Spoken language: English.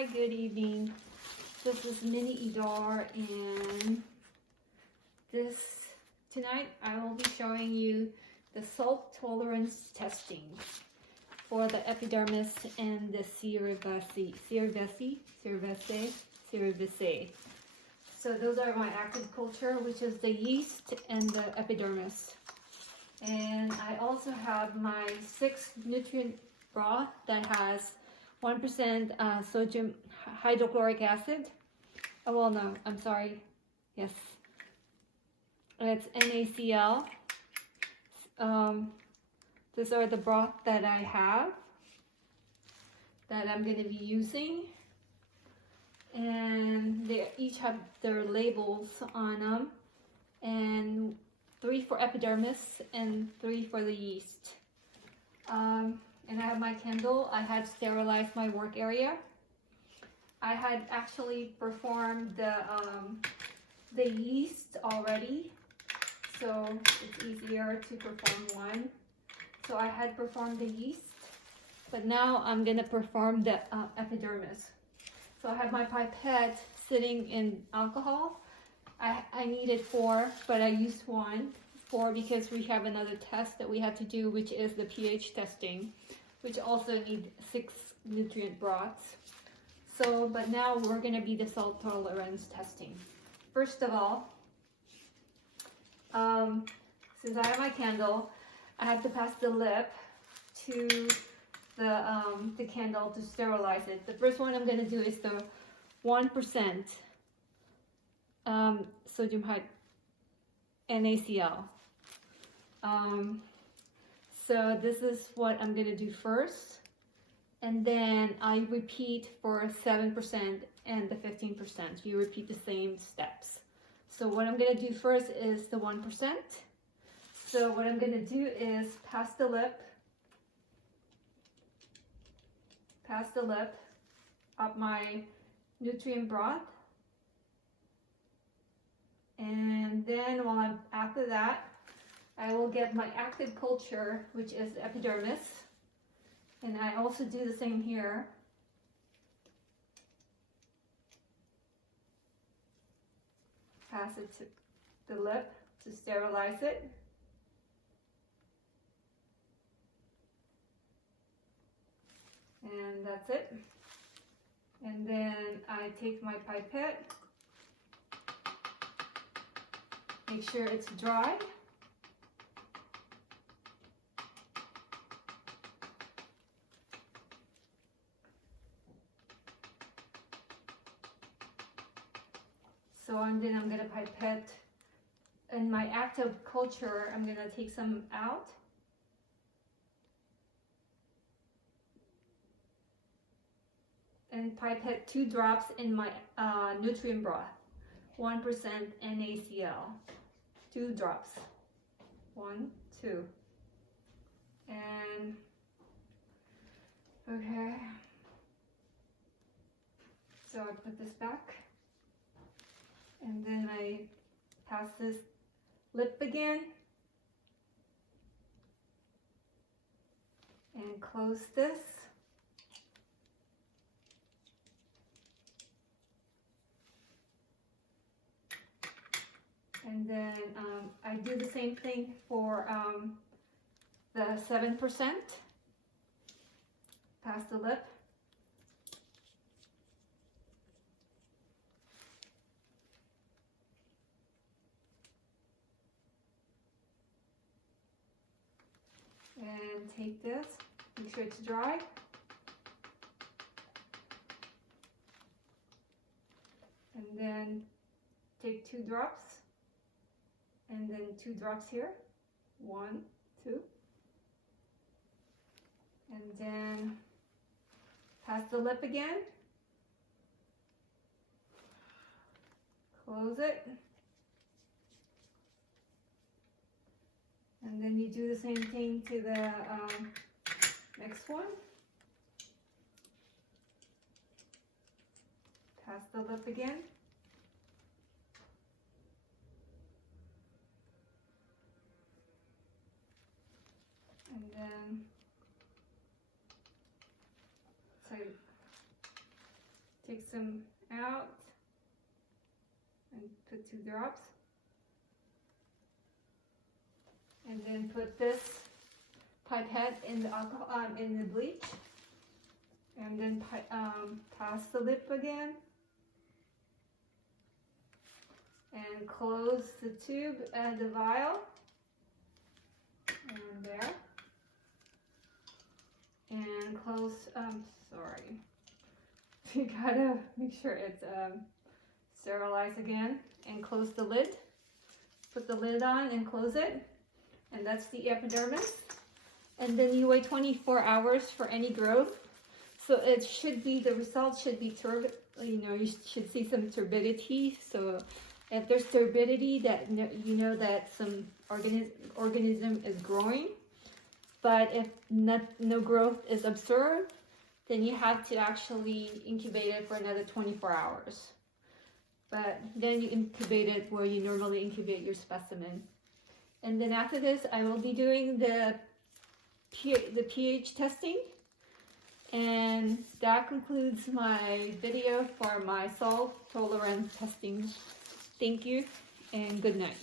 Hi, good evening. This is Mini Idar, and tonight I will be showing you the salt tolerance testing for the epidermis and the cerevisiae. So those are my active culture, which is the yeast and the epidermis. And I also have my 6 nutrient broth that has 1% sodium hydrochloric acid. Oh, well, no, I'm sorry. Yes. It's NaCl. These are the broth that I have that I'm going to be using. And they each have their labels on them. And 3 for epidermis and 3 for the yeast. And I have my candle. I had sterilized my work area. I had actually performed the yeast already, so it's easier to perform one. So I had performed the yeast, but now I'm gonna perform the epidermis. So I have my pipette sitting in alcohol. I needed 4, but I used 4 because we have another test that we had to do, which is the pH testing, which also need 6 nutrient broths. So, but now we're gonna be the salt tolerance testing. First of all, since I have my candle, I have to pass the lip to the candle to sterilize it. The first one I'm gonna do is the 1% sodium NaCl. So this is what I'm gonna do first, and then I repeat for 7% and the 15%. You repeat the same steps. So what I'm gonna do first is the 1%. So what I'm gonna do is pass the lip up my nutrient broth, and then after that, I will get my active culture, which is the epidermis, and I also do the same here. Pass it to the lip to sterilize it. And that's it. And then I take my pipette, make sure it's dry. So and then I'm gonna pipette, in my active culture, I'm gonna take some out. And pipette 2 drops in my nutrient broth, 1% NaCl, 2 drops, 1, 2, and okay. So I put this back, and then I pass this lip again, and close this. And then I do the same thing for the 7%. Pass the lip. And take this, make sure it's dry. And then take 2 drops. And then 2 drops here, 1, 2. And then pass the lip again. Close it. And then you do the same thing to the next one. Pass the lip again. And then, so take some out and put 2 drops. And then put this pipette in the alcohol, in the bleach. And then pass the lip again. And close the tube and the vial. And there. And close, sorry. You gotta make sure it's sterilized again. And close the lid. Put the lid on and close it. And that's the epidermis. And then you wait 24 hours for any growth. So it should be, the results should be turbid, you should see some turbidity. So if there's turbidity, that you know that some organism is growing. But if no growth is observed, then you have to actually incubate it for another 24 hours. But then you incubate it where you normally incubate your specimen. And then after this, I will be doing the pH testing. And that concludes my video for my salt tolerance testing. Thank you and good night.